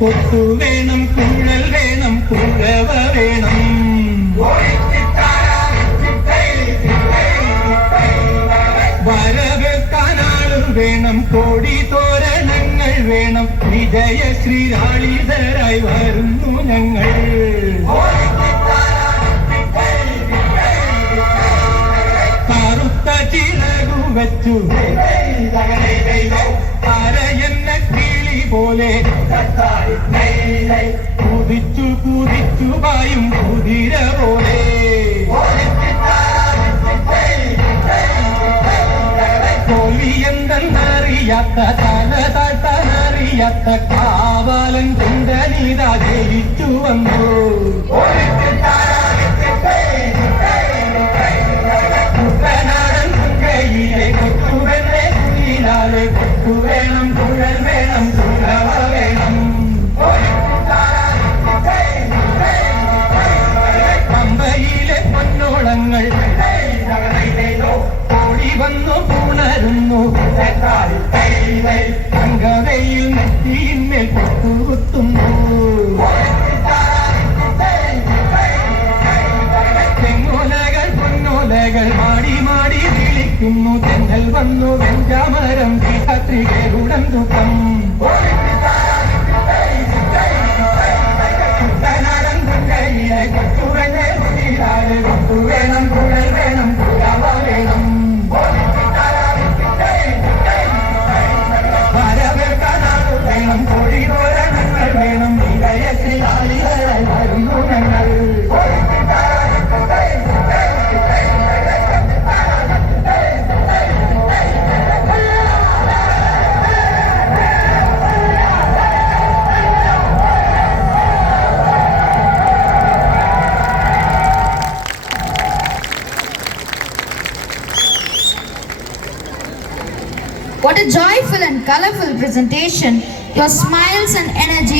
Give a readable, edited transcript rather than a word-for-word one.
കൊട്ടു വേണം, കുഴൽ വേണം, കുഴവ വേണം. വരവേൽക്കാനാള് വേണം, കോടി തോരണങ്ങൾ വേണം. വിജയശ്രീലാളിതരായി വരുന്നു ഞങ്ങൾ. കറുത്ത ചിറകു വച്ചു അരയെന്ന കിളി പോലെ കുതിച്ചു കുതിച്ചു പായും കുതിര പോലെ. തോൽവി എന്തെന്നറിയാത്ത, തല താഴ്ത്താനറിയാത്ത കാവലൻ കുന്തനീത ജയിച്ചു വന്നു. കുട്ടനാടൻ കൈയിലെ കൊട്ടുവെന്നെ കുയിലാലെ കൊട്ടു വേണം, കുഴൽ വേണം, കുഴവ വേണം. പമ്പയിലെ പൊന്നോളങ്ങൾ ഓടി വന്നു പുണരുന്നു. തങ്കവയിൽ നെറ്റിയിന്മേൽ കൊട്ടുകുത്തുന്നു. തെങ്ങോലകൾ പൊന്നോലകൾ മാടി മാടി വിളിക്കുന്നു. തെന്നൽ വന്നു വെഞ്ചാമരം രാത്രികളുടൻ ദുഃഖം. കുട്ടനാടൻ കൈയിലെ കൊട്ടുവെന്നെ കുയിലാലെ കൊട്ടു വേണം, കുഴൽ വേണം, കുഴവ വേണം. വരവേൽക്കാനാള് വേണം, കോടി തോരണങ്ങൾ വേണം. വിജയശ്രീലാളിതരായി വരുന്നു ഞങ്ങൾ. What a joyful and colorful presentation. Your smiles and energy